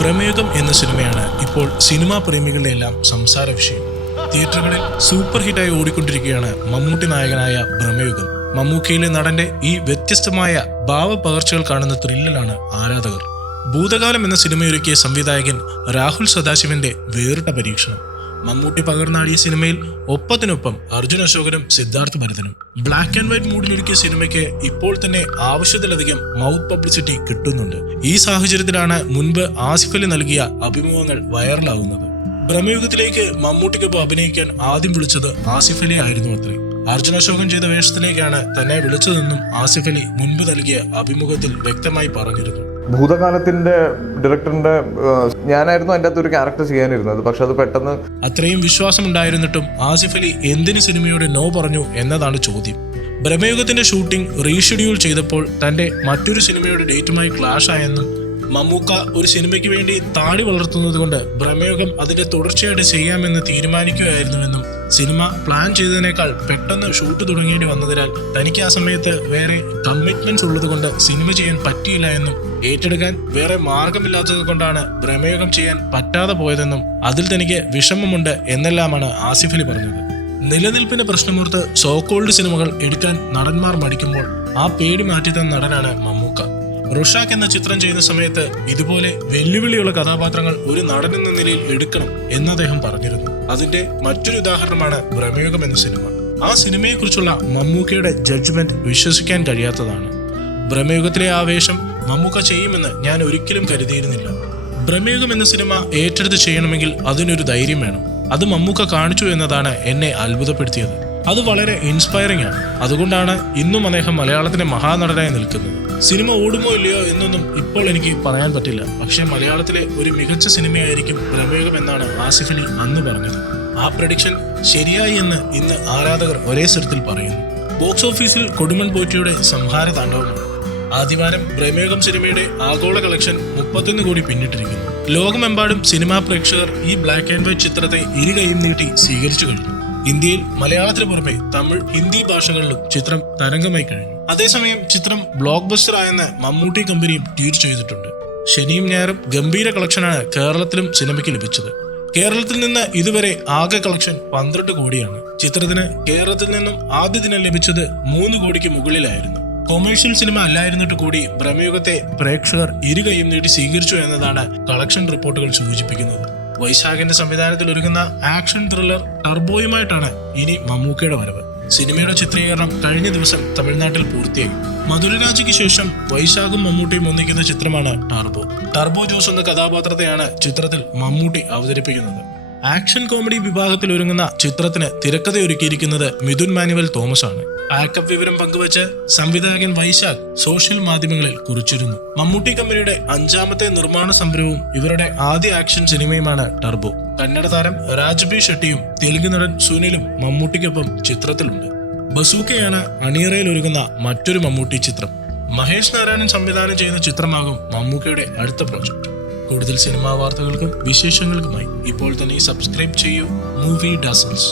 പ്രമേഹം എന്ന സിനിമയാണ് ഇപ്പോൾ സിനിമാ പ്രേമികളുടെ എല്ലാം സംസാര വിഷയം. തിയേറ്ററുകളിൽ സൂപ്പർ ഹിറ്റായി ഓടിക്കൊണ്ടിരിക്കുകയാണ് മമ്മൂട്ടി നായകനായ പ്രമേഹം. മമ്മൂക്കയിലെ നടന്റെ ഈ വ്യത്യസ്തമായ ഭാവപകർച്ചകൾ കാണുന്ന ത്രില്ലിലാണ് ആരാധകർ. ഭൂതകാലം എന്ന സിനിമയൊരുക്കിയ സംവിധായകൻ രാഹുൽ സദാശിവന്റെ വേറിട്ട പരീക്ഷണം. മമ്മൂട്ടി പകർന്നാടിയ സിനിമയിൽ ഒപ്പത്തിനൊപ്പം അർജുൻ അശോകനും സിദ്ധാർത്ഥ് ഭരതനും. ബ്ലാക്ക് ആൻഡ് വൈറ്റ് മൂഡിലൊരുക്കിയ സിനിമയ്ക്ക് ഇപ്പോൾ തന്നെ ആവശ്യത്തിലധികം മൗത്ത് പബ്ലിസിറ്റി കിട്ടുന്നുണ്ട്. ഈ സാഹചര്യത്തിലാണ് മുൻപ് ആസിഫ് അലി നൽകിയ അഭിമുഖങ്ങൾ വൈറലാകുന്നത്. ബ്രഹ്മയുഗത്തിലേക്ക് മമ്മൂട്ടിക്കൊപ്പം അഭിനയിക്കാൻ ആദ്യം വിളിച്ചത് ആസിഫ് അലി ആയിരുന്നു അത്രേ. അർജുൻ അശോകൻ ചെയ്ത വേഷത്തിലേക്കാണ് തന്നെ വിളിച്ചതെന്നും ആസിഫ് അലി മുൻപ് നൽകിയ അഭിമുഖത്തിൽ വ്യക്തമായി പറഞ്ഞിരുന്നു. ഭൂതകാലത്തിന്റെ ഡയറക്ടറിന്റെ ഞാനായിരുന്നു അതിൻ്റെ അകത്ത് ഒരു ക്യാരക്ടർ ചെയ്യാനിരുന്നത്. പക്ഷെ അത് പെട്ടെന്ന് അത്രയും വിശ്വാസം ഉണ്ടായിരുന്നിട്ടും ആസിഫ് അലി എന്തിന് സിനിമയോട് നോ പറഞ്ഞു എന്നതാണ് ചോദ്യം. ബ്രഹ്മയുഗത്തിന്റെ ഷൂട്ടിംഗ് റീഷെഡ്യൂൾ ചെയ്തപ്പോൾ തന്റെ മറ്റൊരു സിനിമയുടെ ഡേറ്റുമായി ക്ലാഷ് ആയെന്നും മമ്മൂക്ക ഒരു സിനിമയ്ക്ക് വേണ്ടി താടി വളർത്തുന്നത് കൊണ്ട് ബ്രഹ്മയുഗം അതിന്റെ തുടർച്ചയായിട്ട് ചെയ്യാമെന്ന് തീരുമാനിക്കുകയായിരുന്നുവെന്നും സിനിമ പ്ലാൻ ചെയ്തതിനേക്കാൾ പെട്ടെന്ന് ഷൂട്ട് തുടങ്ങേണ്ടി വന്നതിനാൽ തനിക്ക് ആ സമയത്ത് വേറെ കമ്മിറ്റ്മെന്റ്സ് ഉള്ളത് കൊണ്ട് സിനിമ ചെയ്യാൻ പറ്റിയില്ല എന്നും ഏറ്റെടുക്കാൻ വേറെ മാർഗമില്ലാത്തത് കൊണ്ടാണ് ബ്രഹ്മയുഗം ചെയ്യാൻ പറ്റാതെ പോയതെന്നും അതിൽ തനിക്ക് വിഷമമുണ്ട് എന്നെല്ലാമാണ് ആസിഫ് അലി പറഞ്ഞത്. നിലനിൽപ്പിന്റെ പ്രശ്നമോർത്ത് സോക്കോൾഡ് സിനിമകൾ എടുക്കാൻ നടന്മാർ മടിക്കുമ്പോൾ ആ പേടി മാറ്റിത്തന്ന നടനാണ് മമ്മൂക്ക. റുഷാഖ് എന്ന ചിത്രം ചെയ്യുന്ന സമയത്ത് ഇതുപോലെ വെല്ലുവിളിയുള്ള കഥാപാത്രങ്ങൾ ഒരു നടൻ എന്ന നിലയിൽ എടുക്കണം എന്ന് അദ്ദേഹം പറഞ്ഞിരുന്നു. അതിന്റെ മറ്റൊരു ഉദാഹരണമാണ് ബ്രഹ്മയുഗം എന്ന സിനിമ. ആ സിനിമയെ കുറിച്ചുള്ള മമ്മൂക്കയുടെ ജഡ്ജ്മെന്റ് വിശ്വസിക്കാൻ കഴിയാത്തതാണ്. ബ്രഹ്മയുഗത്തിലെ ആ വേഷം മമ്മൂക്ക ചെയ്യുമെന്ന് ഞാൻ ഒരിക്കലും കരുതിയിരുന്നില്ല. ബ്രഹ്മയുഗം എന്ന സിനിമ ഏറ്റെടുത്ത് ചെയ്യണമെങ്കിൽ അതിനൊരു ധൈര്യം വേണം. അത് മമ്മൂക്ക കാണിച്ചു എന്നതാണ് എന്നെ അത്ഭുതപ്പെടുത്തിയത്. അത് വളരെ ഇൻസ്പയറിംഗ് ആണ്. അതുകൊണ്ടാണ് ഇന്നും അദ്ദേഹം മലയാളത്തിന്റെ മഹാനടനായി നിൽക്കുന്നത്. സിനിമ ഓടുമോ ഇല്ലയോ എന്നൊന്നും ഇപ്പോൾ എനിക്ക് പറയാൻ പറ്റില്ല. പക്ഷെ മലയാളത്തിലെ ഒരു മികച്ച സിനിമയായിരിക്കും ബ്രഹ്മയുഗം എന്നാണ് ആസിഫ് അലി അന്ന് പറഞ്ഞത്. ആ പ്രഡിക്ഷൻ ശരിയായി എന്ന് ഇന്ന് ആരാധകർ ഒരേ സ്വരത്തിൽ പറയുന്നു. ബോക്സ് ഓഫീസിൽ കൊടുമൺ പോറ്റിയുടെ സംഹാര താണ്ഡവമാണ്. ആദ്യവാരം ബ്രഹ്മയുഗം സിനിമയുടെ ആഗോള കളക്ഷൻ 31 കോടി പിന്നിട്ടിരിക്കുന്നു. ലോകമെമ്പാടും സിനിമാ പ്രേക്ഷകർ ഈ ബ്ലാക്ക് ആൻഡ് വൈറ്റ് ചിത്രത്തെ ഇരുകൈയും നീട്ടി സ്വീകരിച്ചു കഴിഞ്ഞു. ഇന്ത്യയിൽ മലയാളത്തിന് പുറമെ തമിഴ്, ഹിന്ദി ഭാഷകളിലും ചിത്രം തരംഗമായി കഴിഞ്ഞു. അതേസമയം ചിത്രം ബ്ലോക്ക് ബസ്റ്റർ ആയെന്ന് മമ്മൂട്ടി കമ്പനിയും ട്വീറ്റ് ചെയ്തിട്ടുണ്ട്. ശനിയും ഞായറും ഗംഭീര കളക്ഷനാണ് കേരളത്തിലും സിനിമയ്ക്ക് ലഭിച്ചത്. കേരളത്തിൽ നിന്ന് ഇതുവരെ ആകെ കളക്ഷൻ 12 കോടിയാണ്. ചിത്രത്തിന് കേരളത്തിൽ നിന്നും ആദ്യ ദിനം ലഭിച്ചത് 3 കോടിക്ക് മുകളിലായിരുന്നു. കൊമേഴ്ഷ്യൽ സിനിമ അല്ലായിരുന്നിട്ട് കൂടി ബ്രഹ്മയുഗത്തെ പ്രേക്ഷകർ ഇരുകൈയും നീട്ടി സ്വീകരിച്ചു എന്നതാണ് കളക്ഷൻ റിപ്പോർട്ടുകൾ സൂചിപ്പിക്കുന്നത്. വൈശാഖിന്റെ സംവിധാനത്തിൽ ഒരുങ്ങുന്ന ആക്ഷൻ ത്രില്ലർ ടർബോയുമായിട്ടാണ് ഇനി മമ്മൂക്കയുടെ വരവ്. സിനിമയുടെ ചിത്രീകരണം കഴിഞ്ഞ ദിവസം തമിഴ്നാട്ടിൽ പൂർത്തിയായി. മധുരരാജയ്ക്ക് ശേഷം വൈശാഖും മമ്മൂട്ടിയും ഒന്നിക്കുന്ന ചിത്രമാണ് ടർബോ. ടർബോ ജോസ് എന്ന കഥാപാത്രത്തെയാണ് ചിത്രത്തിൽ മമ്മൂട്ടി അവതരിപ്പിക്കുന്നത്. ആക്ഷൻ കോമഡി വിഭാഗത്തിൽ ഒരുങ്ങുന്ന ചിത്രത്തിന് തിരക്കഥയൊരുക്കിയിരിക്കുന്നത് മിഥുൻ മാനുവൽ തോമസ് ആണ്. പാക്കപ്പ് വിവരം പങ്കുവച്ച് സംവിധായകൻ വൈശാഖ് സോഷ്യൽ മാധ്യമങ്ങളിൽ കുറിച്ചിരുന്നു. മമ്മൂട്ടി കമ്പനിയുടെ 5ാമത്തെ നിർമ്മാണ സംരംഭവും ഇവരുടെ ആദ്യ ആക്ഷൻ സിനിമയുമാണ് ടർബോ. കന്നഡ താരം രാജ്ബി ഷെട്ടിയും തെലുങ്ക് നടൻ സുനിലും മമ്മൂട്ടിക്കൊപ്പം ചിത്രത്തിലുണ്ട്. ബസൂക്കയാണ് അണിയറയിൽ ഒരുങ്ങുന്ന മറ്റൊരു മമ്മൂട്ടി ചിത്രം. മഹേഷ് നാരായണൻ സംവിധാനം ചെയ്യുന്ന ചിത്രമാകും മമ്മൂക്കയുടെ അടുത്ത പ്രോജക്ട്. കൂടുതൽ സിനിമാ വാർത്തകൾക്കും വിശേഷങ്ങൾക്കുമായി ഇപ്പോൾ തന്നെ സബ്സ്ക്രൈബ് ചെയ്യൂ മൂവി ഡാസിൽസ്.